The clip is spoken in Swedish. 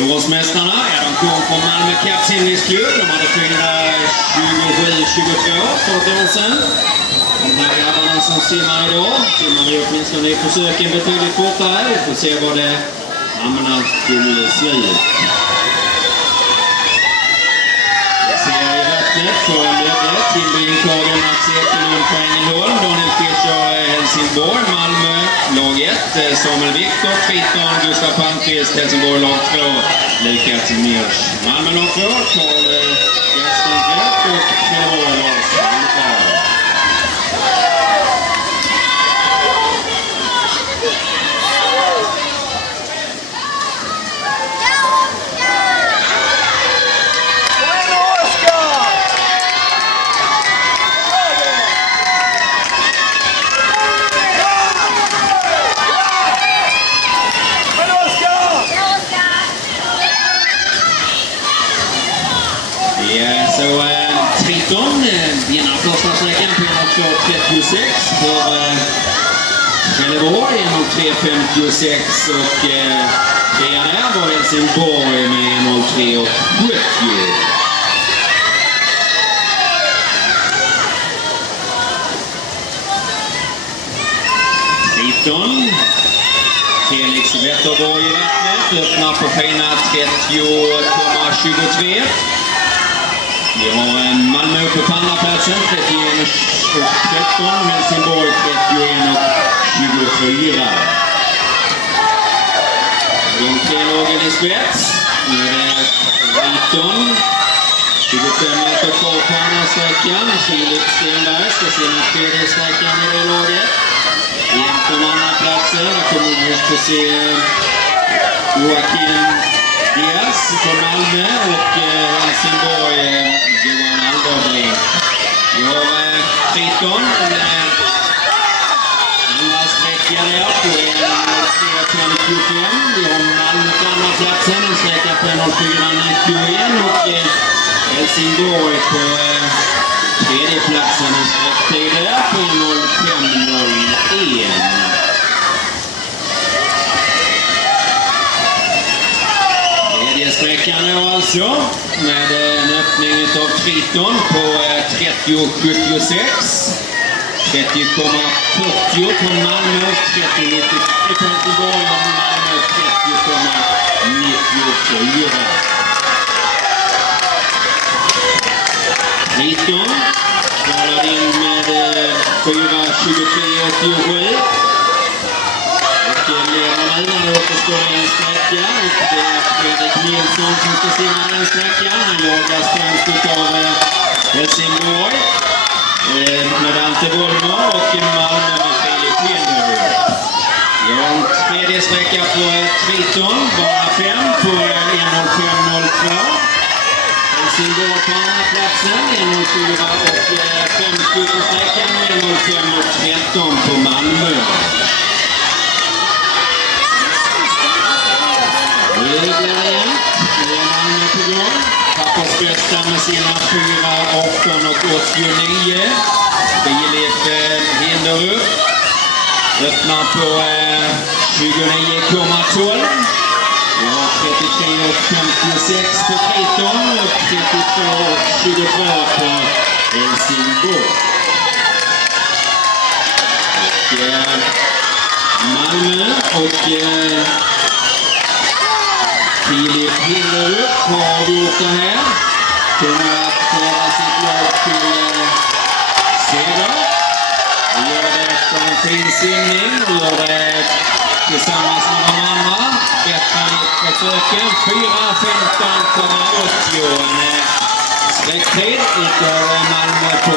Årsmästarna, de kom från Malmö Caps Klubb. De hade firat 27-22 för ett år sedan. De här grabbarna som simmar idag simmar åtminstone i försöken betydligt fortare. Vi får se vad det hamnar till slut. Vi ser i vattnet för Löfve, Timbergården, Max Ekelund för Ängelholm, Daniel Fischer, Helsingborg, Malmö, lag 1, Samuel Viktor, Triton, Gustav Palmqvist, Helsingborg, lag 2, Lukas Mirsch. Malmö, lag 2, Carl Gästenfeldt och Trelleborg, Lars Sandberg. Så Triton vinner första sträckan på 1:2:36 för Trelleborg 1:3:56 och trea där var Helsingborg med 1:3:70. Triton, Felix Wetterborg i vattnet, öppnar på fina 30,23. Vi har Malmö på andra-platsen, 31,13, Helsingborg 31,24. De tre lagen i spets med Triton, 25 meter kvar på andra sträckan. Filip Stenberg ska simma tredje sträckan i det laget. En på andra-platsen, där kommer vi få se Joakim Diaz från Malmö och Helsingborg Johan Alderling. Vi har Triton, andra sträcka där på 1:3:55. Vi har Malmö på andra platsen, en sträcka på 1:4:91 och Helsingborg på tredje platsen, en sträcktid där på 1:05:01. Sträckan då alltså med en öppning av Triton på 30,76, 30,40 på Malmö, 30,90 på Helsingborg och Malmö 30,94. Triton kvalade in med 4:23:87. När det återstår en sträcka och det är Fredrik Nilsson som ska simma den sträckan. Han jagas främst av Helsingborg med Ante Wollner och Malmö med Filip Linderud. Vi har en tredje sträcka på Triton, bara 5 på 1:05:02. Helsingborg på andra platsen, 1:04 och 50 på sträckan, 1:05:13 på Malmö. Malmö på gång. Pappas bästa med sina 4:18:89. Filip Linderud öppnar på 29,12. Vi har 33,56 på Triton och 32,22 på Helsingborg. Och Malmö och Filip Linderud har gjort det här. Kommer att föra sitt lag till seger. Och gör det efter en fin simning. Och gör det tillsammans med de andra. Bättre i försöken. 4:15:80. En sträcktid utav Malmö på